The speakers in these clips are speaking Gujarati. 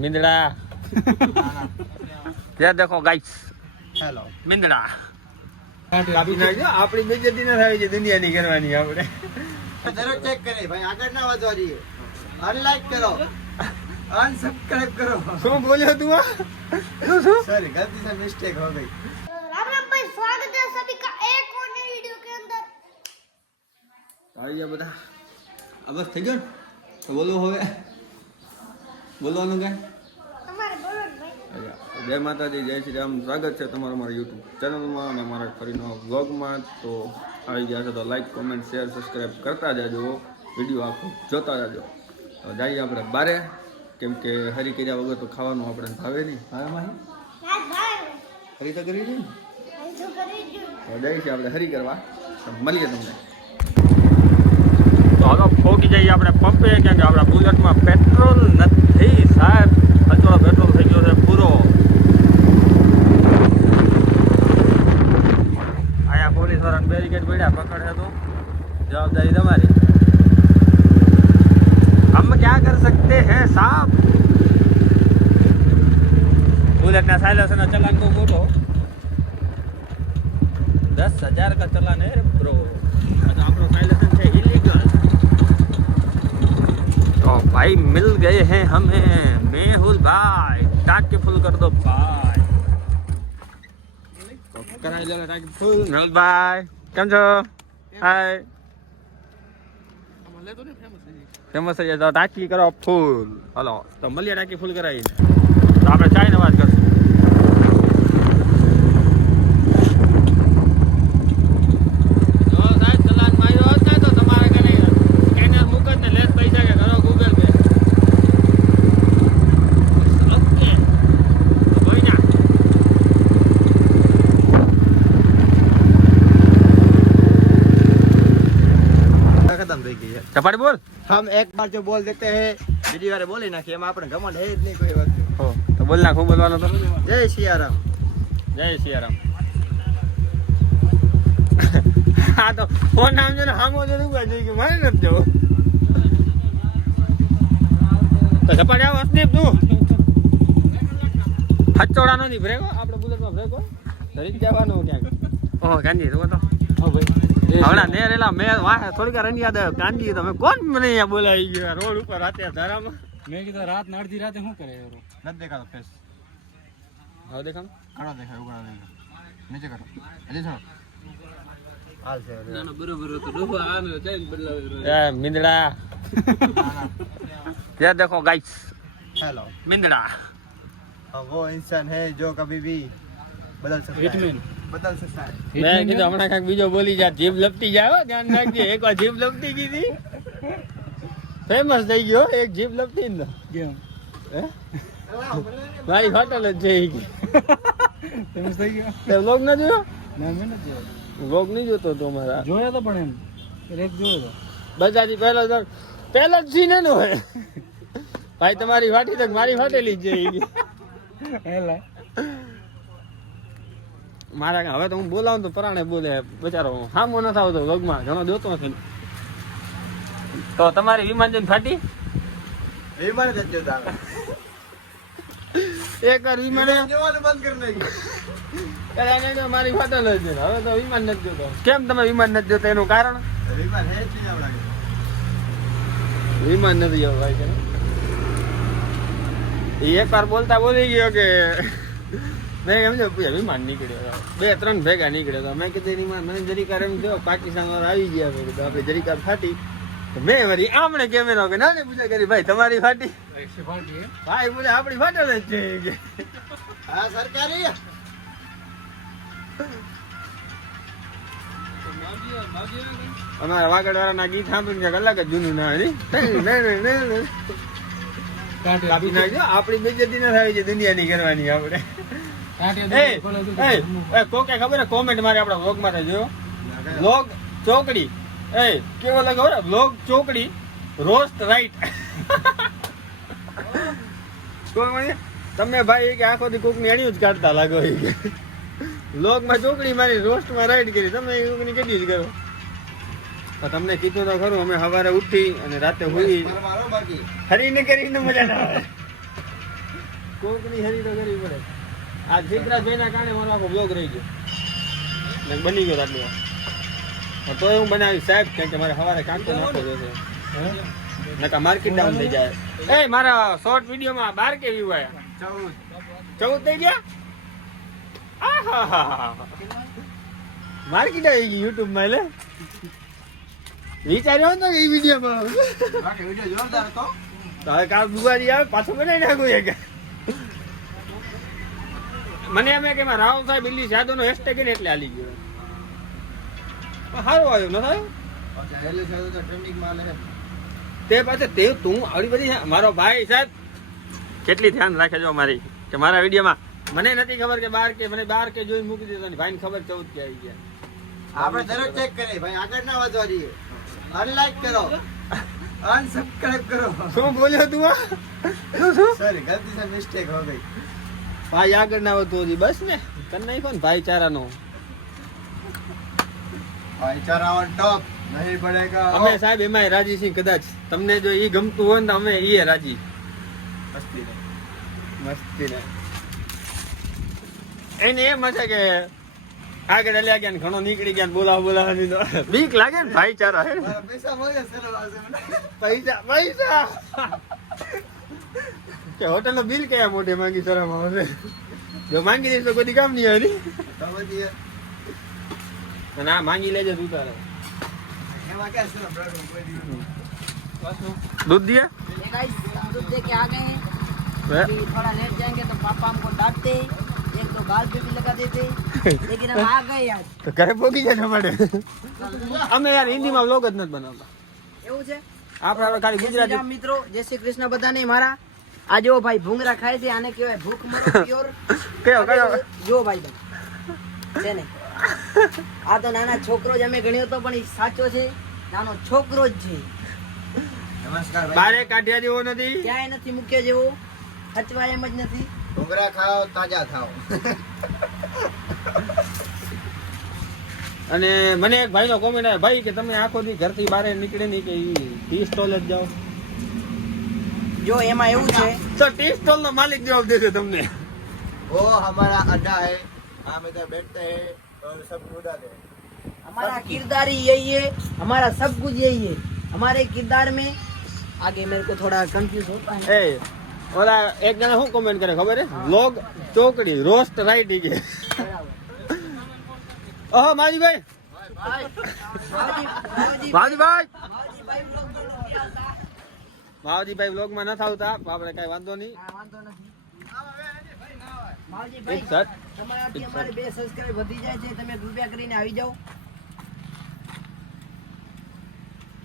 मिंदड़ा ये देखो गाइस હેલો मिंदड़ा આપણી બેજતી ના થાય છે દુનિયાની કરવાની આપણે જરૂર ચેક કરે ભાઈ આગળ ના વધવા દઈએ અનલાઈક કરો अनसब्सक्राइब करो શું બોલ્યો તું આ શું सॉरी गलती से मिस्टेक हो गई राम राम भाई स्वागत है सभी का एक और नई वीडियो के अंदर આવી ગયા બધા આ બસ થઈ ગયો ને તો બોલો હવે બોલવાનું કે તમાरे बोलो भाई જય માતાજી જય શ્રી રામ સ્વાગત છે તમારું મારા યુટ્યુબ ચેનલમાં અને મારા ફરીનો વ્લોગમાં તો આવી ગયા છે તો લાઈક કોમેન્ટ શેર સબસ્ક્રાઈબ કરતા જાજો વિડીયો આખો જોતા જાજો તો જઈએ આપણે બારે કેમ કે હરી કર્યા વગર તો ખાવાનું આપણે ભાવે નહીં હા માહી रात भाई હરી તો કરી નહીં आई जो करे जो તો જઈએ છીએ આપણે હરી કરવા તો મળીએ તમને તો હવે પહોંચી જઈએ આપણે પંપે કેમ કે આપણા બુલેટમાં પેટ્રોલ નથી સાહેબ અચોળો પેટ્રોલ થઈ ગયો છે પૂરો આયા પોલીસ વાળાને બેરિકેડ પડ્યા પકડે તો જવાબદારી તમારી हम क्या कर सकते हैं साहब बुलेट ना साइलेंसर ना चलान को बोलो 10,000 का चलान है ब्रो आपको साइलेंसर है इलीगल तो भाई मिल गए हैं हमें मेहुल भाई टाके फुल कर दो भाई तो कराई ले टाके फुल मेहुल भाई केम छो हाय फेमस है तो टाकी करो फूल हलो तो मलिया टाकी फूल कराई तो આપણે ચાય ને વાત કરશું જો સાહેબ ચલાન માર્યો હોત ને તો તમારે કને સ્કેનર મૂક ને લેસ પૈસા કે કરો ગૂગલ પે ઓકે તો ભાઈ ના ખતમ થઈ ગઈ ચપાડી બોલ हम एक बार जो बोल देते हैं બીજી વાર બોલી નાખીએ એમાં આપણે ઘમંડ હે જ નહીં કોઈ વસ્તુ હો તો બોલ નાખ હું બોલવાનો તો જય સિયારામ જય સિયારામ હા તો ફોન નામ જો ને હામો જો ઉભા જોઈ કે મારે નથી જવું તો ઝપાટ આવ અસદીપ તું હચોડા નથી બ્રેકો આપણે બુલેટમાં બ્રેકો ધરી જ જવાનું ક્યાંક ઓહો ગાંધી તું તો હા ભાઈ હમણાં ને રેલા મેં વાહ થોડીક વાર યાદ આવ્યો ગાંધી તમે કોણ મને અહીંયા બોલાવી ગયો રોડ ઉપર રાતે ધરામાં મેં કીધું રાત ના અડધી રાતે શું કરે એવો નથી દેખાતો ફેસ હવે દેખામ ઘણો દેખાય ઉગણા દેખાય નીચે કરો હજી છો હાલ છે બરોબર હતો ડોબો આનો ચેન્જ બદલાવ્યો એ મિંદડા ये देखो गाइस हेलो मिंदड़ा वो इंसान है जो कभी भी बदल सकता है हिटमैन बदल सकता है मैं कીધું હમણાં કાંઈક બીજો બોલી જા જીભ લપટી જાય હો ધ્યાન રાખજે એકવાર જીભ લપટી ગઈ હતી ફેમસ થઈ ગયો એક જીભ લપટી ને કેમ હે મારી હોટલ જ છે ઈ ફેમસ થઈ ગયો તે વ્લોગ ન જોયો ના મેં નથી જોયો વ્લોગ નહીં જોતો તો મારા જોયો તો પણ એમ એક જોયો તો બધાથી પહેલો જ સીન એનો હે ભાઈ તમારી વાટી તક મારી ફાટેલી જ છે ઈ હેલા મારા હવે તો હું બોલાવું તો પરાણે બોલે બચારો હામો ન થાવ તો વ્લોગમાં ઘણો જોતો નથી તો તમારી વિમાન જઈને ફાટી विमान जज होता એક વાર વિમાને जोવાનું બંધ કરી નાખ્યું અરે નહીં મારી ફાટેલ જ છે હવે તો વિમાન નથી જોતો કેમ તમે વિમાન નથી જોતા એનું કારણ વિમાન હે જ નહીં આવ લાગે વિમાન નથી જોતો ભાઈ એ એક વાર બોલતા બોલી ગયો કે મેં સમજો વિમાન નીકળ્યો 2-3 ભેગા નીકળ્યો તો મેં કીધું વિમાન મને જરીકાર એમ જો પાકિસ્તાન વાળા આવી ગયા મેં કીધું આપણે જરીકાર ફાટી તો મેં વળી આમણે કેમેરો કે ના પૂછા કરી ભાઈ તમારી ફાટી ભાઈ બોલે આપણી ફાટેલ જ છે કે હા સરકારી અમારા વાગડ વાળાના ગીત સાંભળીને અલગ જ જૂનું ના કાપી નાખજો આપણી બેજતી ના થાય છે દુનિયાની કરવાની આપણે કોકે ખબર કોમેન્ટ મારે આપણા વ્લોગ માં જોયો વ્લોગ ચોકડી એ કેવો લાગે ખબર વ્લોગ ચોકડી રોસ્ટ રાઈટ તમે ભાઈ કે આખો દી કોક ની અણ્યું જ કાઢતા લાગો વ્લોગ માં ચોકડી મારી રોસ્ટ માં રાઈટ કરી તમે કોકની કેટલી જ કરો તમને કીધું તો ખરું અમે સવારે ઉઠી અને રાતે હોઈ મારો બાકી હરીને કરીને મજા ના આવે કોકની હરી તો કરવી પડે. આ જીતરાજભાઈના કારણે મારો આખો બ્લોગ રહી ગયો ને બની ગયો આટલી વાર. તો હું બનાવી સાહેબ કેમ કે મારે સવારે કાંટો નાખવો છે નકા માર્કેટ ડાઉન થઈ જાય. એ મારા શોર્ટ વિડીયોમાં 12 કે વ્યૂ આયા? 14 થઈ ગયા. માર્કેટ આવી ગઈ યુટ્યુબ માં. એટલે વિચાર્યો ને એ વિડીયોમાં વિડીયો જોરદાર હતો. તો હવે કાલ દુવારી આવે પાછું બનાવી નાખું એક. મને એમ કે રાવ સાહેબ ઇલ્લી જાદો નો હેશટેગ ને એટલે હાલી ગયો. સારું આવ્યું ન થાય તે પાછળ તે તું આવડી બધી મારો ભાઈ સાહેબ કેટલી ધ્યાન રાખે જો મારી કે મારા વિડીયોમાં મને નથી ખબર કે 12 કે મને 12 કે જોઈને મૂકી દીધો ભાઈ ને ખબર 14 કે આવી ગયા. આપણે દરરોજ ચેક કરીએ ભાઈ, આગળ ના વધવા દઈએ. અનલાઈક કરો, અનસબસ્ક્રાઇબ કરો. શું બોલ્યો તું આ? શું સોરી, ગલતી સે મિસ્ટેક હો ગઈ. ભાઈ આગળ ના વધતો હજી બસ ને કર નાખો ને ભાઈચારાનો. ભાઈચારા ઓન ટોપ, નહીં પડેગા. અમે સાહેબ એમાંય રાજી છીએ. કદાચ તમને જો ઈ ગમતું હોય ને તો અમે ઈ રાજી. મસ્તી ને મસ્તી ને એને એમ હશે કે આગળ હલ્યા ગયા ને ઘણો નીકળી ગયા ને બોલાવવાની તો બીક લાગે ને ભાઈચારા હે. મારા પૈસા મળે સર આવશે મને. પૈસા પૈસા કે હોટલ નો બિલ કયા મોઢે માંગી શરમ આવશે. જો માંગી દઈશ તો કોઈ કામ નહીં આવે. તો પછી અને આ માંગી લેજે તું તારે એમાં ક્યાં શરમ રાખો કોઈ દી. दूध दिया गाइस दूध दे के आ गए हैं. अभी थोड़ा लेट जाएंगे तो पापा हमको डांटते, एक दो गाल पे भी लगा देते, लेकिन हम आ गए आज. तो घरे પોગી જાય અમારે. અમે યાર હિન્દીમાં વ્લોગ જ નથી બનાવતા. એવું છે આપણે હવે ખાલી જય શ્રી ગુજરાતી. રામ મિત્રો, જય શ્રી કૃષ્ણ બધાને મારા. આ જો ભાઈ ભૂંગરા ખાય છે, આને કહેવાય ભૂખ મરો પ્યોર. કયો કયો જો ભાઈ છે ને આ તો નાના છોકરો જ અમે ગણ્યો તો પણ એ સાચો છે, નાનો છોકરો જ છે. નમસ્કાર ભાઈ. બારે કાઢ્યા જેવો નથી. ક્યાંય નથી મૂક્યો જેવો, હચવાય એમ જ નથી. ભૂંગળા ખાઓ, તાજા ખાઓ. અને મને એક ભાઈનો કોમેન્ટ આવ્યો, ભાઈ કે તમે આખો દી ઘરથી બહાર નીકળે નહીં કે ટી સ્ટોલ જ જાઓ. જો એમાં એવું છે, તો ટી સ્ટોલ નો માલિક જવાબ દેશે તમને. वो हमारा अड्डा है, हम इधर बैठते हैं और सब उड़ाते हैं. हमारा किरदार ही यही है, हमारा सब कुछ यही है. हमारे किरदार में आगे मेरे को थोड़ा कंफ्यूज होता है. એ ઓલા એક જણા શું કોમેન્ટ કરે ખબર હે? વ્લોગ ચોકડી રોસ્ટ રાઈટ કે. ઓહો માજીભાઈ, માજીભાઈ, માવજીભાઈ વ્લોગ માં નથી આવતા. આપણે કઈ વાંધો નહીં. એક શર્ટ તમારાથી અમારે 2 સબસ્ક્રાઇબ વધી જાય છે, તમે કૃપયા કરીને આવી જાઓ.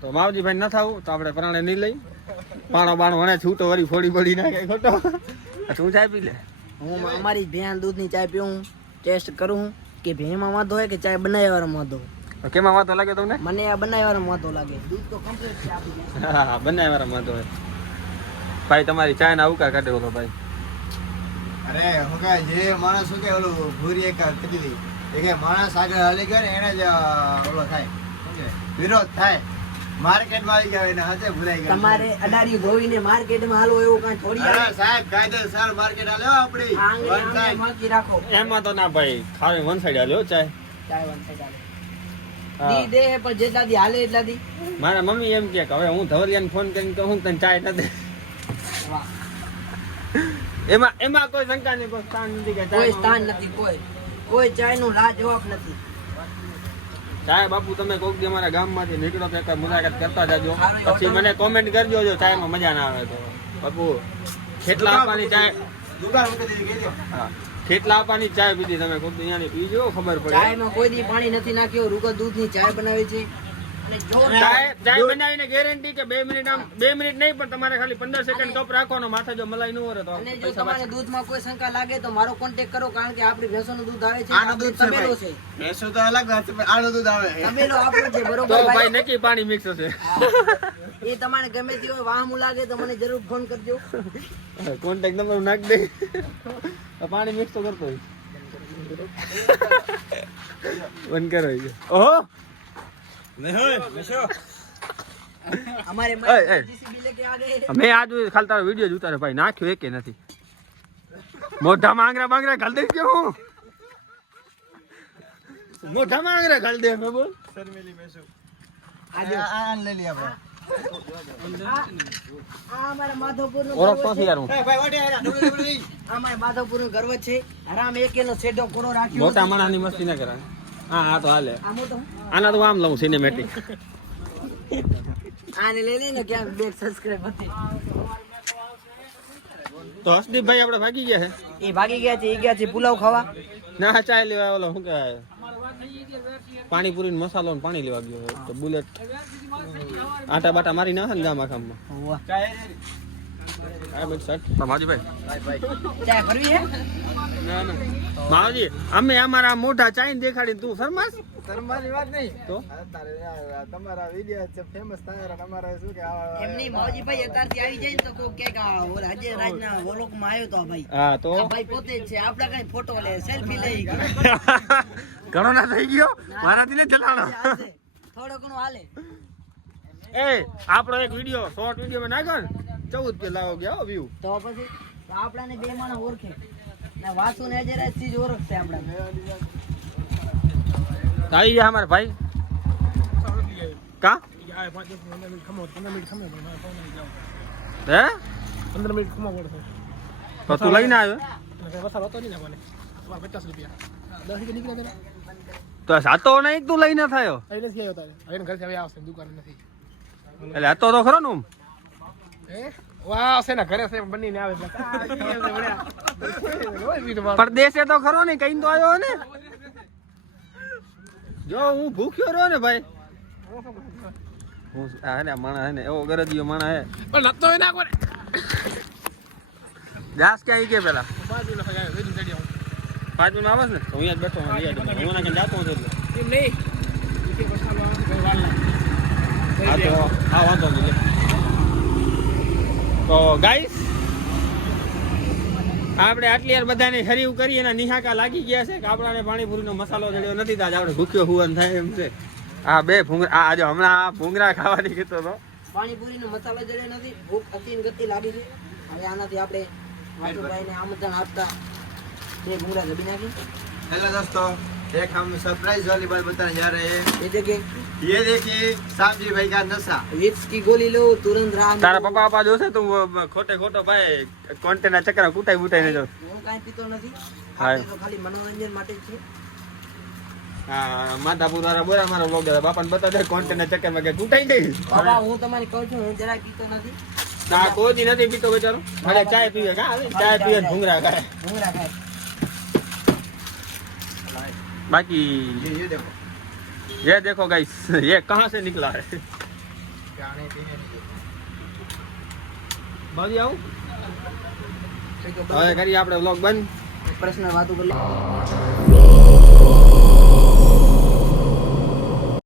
તો માવજીભાઈ ન થાવું તો આપણે પ્રાણે નહીં લઈ. પાણો બાણો વણે છૂટો વળી ફોડી ફોડી નાખે ખોટો. તું ચાય પી લે. હું અમારી ભેણ દૂધની ચાય પીવું, ટેસ્ટ કરું કે ભેણમાં વાંધો હોય કે ચાય બનાવવામાં વાંધો હોય. તો કેમાં વાતો લાગે તમને? મને આ બનાવવામાં વાંધો લાગે. દૂધ તો કમ્પ્લીટ છે આપી જાય. હા બનાય મારા વાંધો હોય. ભાઈ તમારી ચાય ના ઉકા કાઢેલો તો ભાઈ. અરે હું કહે જે માણસ શું કે ઓલું ભૂરી એક કીધી હતી એ કે માણસ આગળ હાલી ગયો ને એને જ ઓલો થાય શું કે વિરોધ થાય. માર્કેટમાં આવી ગયા એને હાથે ભૂલાઈ ગયા. તમારે અડારી ધોઈને માર્કેટમાં હાલો એવું કાંઈ થોડી અરે આવે. સાહેબ કાયદેસર માર્કેટ હાલ્યો આપણી આંગળી આંગળી મળતી રાખો. એમાં તો ના ભાઈ ખાલી વન સાઈડ હાલ્યો ચાય. ચાય વંશે ચાલે. હા. દી દે પણ જેટલા દી હાલે એટલા દી. મારા મમ્મી એમ કે હવે હું ધવલિયાને ફોન કરીને કહું તને ચાય નથી. વાહ. એમાં એમાં કોઈ શંકા નહીં, કોઈ સ્થાન નથી કે કોઈ ચાય સ્થાન નથી, કોઈ ચાયનું લાજવાબ નથી. ચાય બાપુ તમે કોક દી અમારા ગામમાંથી નીકળો તો એક મુલાકાત કરતા જાજો. પછી મને કોમેન્ટ કરજો જો ચાયમાં મજા ના આવે તો. બાપુ કેટલા આપવાની ચાય, દુકાન મૂકી દીધી કહેજો. હા કેટલા આપવાની ચાય પીધી તમે કોક દી અહીંયાની પીજો ખબર પડે. ચાયમાં કોઈ દી પાણી નથી નાખ્યો, રૂગો દૂધની ચાય બનાવી છે. અને જો ચાય બનાવીને ગેરંટી કે 2 મિનિટ આમ 2 મિનિટ નહીં પણ તમારે ખાલી 15 સેકન્ડ કપ રાખવાનો. માથે જો મલાઈ ન હોય તો અને જો પૈસા તમારે દૂધમાં કોઈ શંકા લાગે તો મારો કોન્ટેક્ટ કરો, કારણ કે આપણી ભેંસોનું દૂધ આવે છે. આનું દૂધ છે તબેલો ભાઈ. છે, ભેંસો તો અલગ વાત છે, પણ આનું દૂધ આવે. તબેલો આપણો છે, બરોબર તો ભાઈ ભાઈ? નક્કી પાણી મિક્સ હશે. એ તમારે ગમે તે હોય વાહમું લાગે તો મને જરૂર ફોન કરજો. કોન્ટેક્ટ નંબર નાખ દે. પાણી મિક્સ તો કરતો હોય. બંધ કરો. ઓહો हमारे ए, ए। जीसीबी लेके आ गए. મેં આજ ખાલી તારો વિડીયો જ ઉતારે ભાઈ, નાખ્યો એકે નથી. મોઢામાં આંગળા બાંગળા ઘાલ દઈશ કે હું મોઢામાં આંગળા ઘાલ દે મેં બોલ આ અમારા માધવપુરનું ઓળખતો નથી યાર હું આ અમારા માધવપુરનું ગર્વ છે આરામ એકેલો છેડો કોનો રાખ્યો મોટા માણસની મસ્તી ના કરાય હા તો હાલે આ મોટો આના તો આમ લઉં સિનેમેટિક આને લઈ લઈને ક્યાં બે સબસ્ક્રાઇબ હતી તો હસદીપભાઈ આપણે ભાગી ગયા છે એ ભાગી ગયા છે પુલાવ ખાવા ના ચાય લેવા ઓલો શું કહેવાય પાણીપુરી નો મસાલો ને પાણી લેવા ગયો તો બુલેટ આટા બાટા મારી ના ને ગામ આખામાં માવજીભાઈ ચા ફરવી હે માવજી અમે અમારા મોઢા ચાઈને દેખાડીને તું ફરમાસ શરમાની વાત નહીં તો તમારા વિડિયો છે ફેમસ થાય અને અમારા શું કે એમની મૌજીભાઈ અત્યારથી આવી જાય ને તો કોઈ કે આજે રાજના વોલોકમાં આવ્યો તો ભાઈ હા તો આ ભાઈ પોતે જ છે આપડા કઈ ફોટો લે સેલ્ફી લઈ ઘણો ના થઈ ગયો મારાથી ને ચલાડો થોડો ઘણો હાલે એ આપણો એક વિડિયો શોર્ટ વિડિયો માં નાખ્યો ને 14 કે લાવો ગયા વ્યૂ તો પછી આપડાને બે માણસ ઓળખે ને વાસુ ને અજરાજ થી જ ઓળખશે આપડાને આવી ગયા અમારા ભાઈ કા હે 15 મિનિટ ખમો પડશે તો તું લઈને આવ્યો વસાર હતો નહીં ને મને 50 રૂપિયા 10 રૂપિયા નીકળ્યા તો સાતો નહીં તું લઈને થયો હતા નથી આવ્યો તારે હવે ઘરથી હવે આવશે દુકાન નથી એટલે હતો તો ખરો ને હું હે વાહ છે ને ઘરે છે બનીને આવે પરદેશે તો ખરો ને કઈ તો આવ્યો ને જો હું ભૂખ્યો રહ્યો ને ભાઈ હું આ ને માણા હે ને એવો ગરજીયો માણા હે પણ નતો એ ના કરે જાસ ક્યાં ઈ કે પેલા બાજુ લખા જાય વેજી ચડી આવું 5 મિનિટ આવેસ ને તો હું અહીંયા જ બેઠો હું ના કે જાતો હતો એટલે એમ નહીં કે વસાલો વાર લાગે હા તો હા વાંધો નહીં તો ગાઈસ આપણે આટલી યાર બધાને હરીવ કરી એના નિહાકા લાગી ગયા છે કે આપણાને પાણીપુરીનો મસાલો જડ્યો નથી તાજ આપણે ભૂખ્યો હુવન થાય એમ છે આ બે ભૂંગરા આ જો હમણાં આ ભૂંગરા ખાવાની કીધો તો પાણીપુરી નો મસાલો જડે નથી ભૂખ અતિ ગતિ લાગી છે હવે આનાથી આપણે વાસુભાઈને આમંત્રણ આપતા બે ભૂંગળા દબી નાખી हेलो दोस्तों एक हम सरप्राइज वाली बात बताने जा रहे हैं ये देखिए ये देखिए सामजी भाई का नशा विक्स की गोली लो तुरंत राह તારા પપ્પા પપ્પા જોશે તું ખોટે ખોટો ભાઈ કોન્ટેના ચક્કર કૂટાઈ બૂટાઈ ને જો હું કાંઈ પીતો નથી હા. આપણે તો ખાલી મનોરંજન માટે જ છે હા માધાપુર વાળા બોરા મારો લોગ બાપાને બતા દે કોન્ટેના ચક્કરમાં કે કૂટાઈ ગઈ બાબા હું તમારે કહું છું હું જરાય પીતો નથી ના કોઈ દી નથી પીતો બેચારો મને ચાય પીવે કા ચાય પીવે ને ભૂંગરા ખાય ભૂંગળા ખાય बाकी ये देखो ये देखो गाइस ये कहाँ से निकला है खाने पीने भाभी आओ હવે કરીએ આપણે વ્લોગ બંધ પ્રશ્ન વાતો કરી લે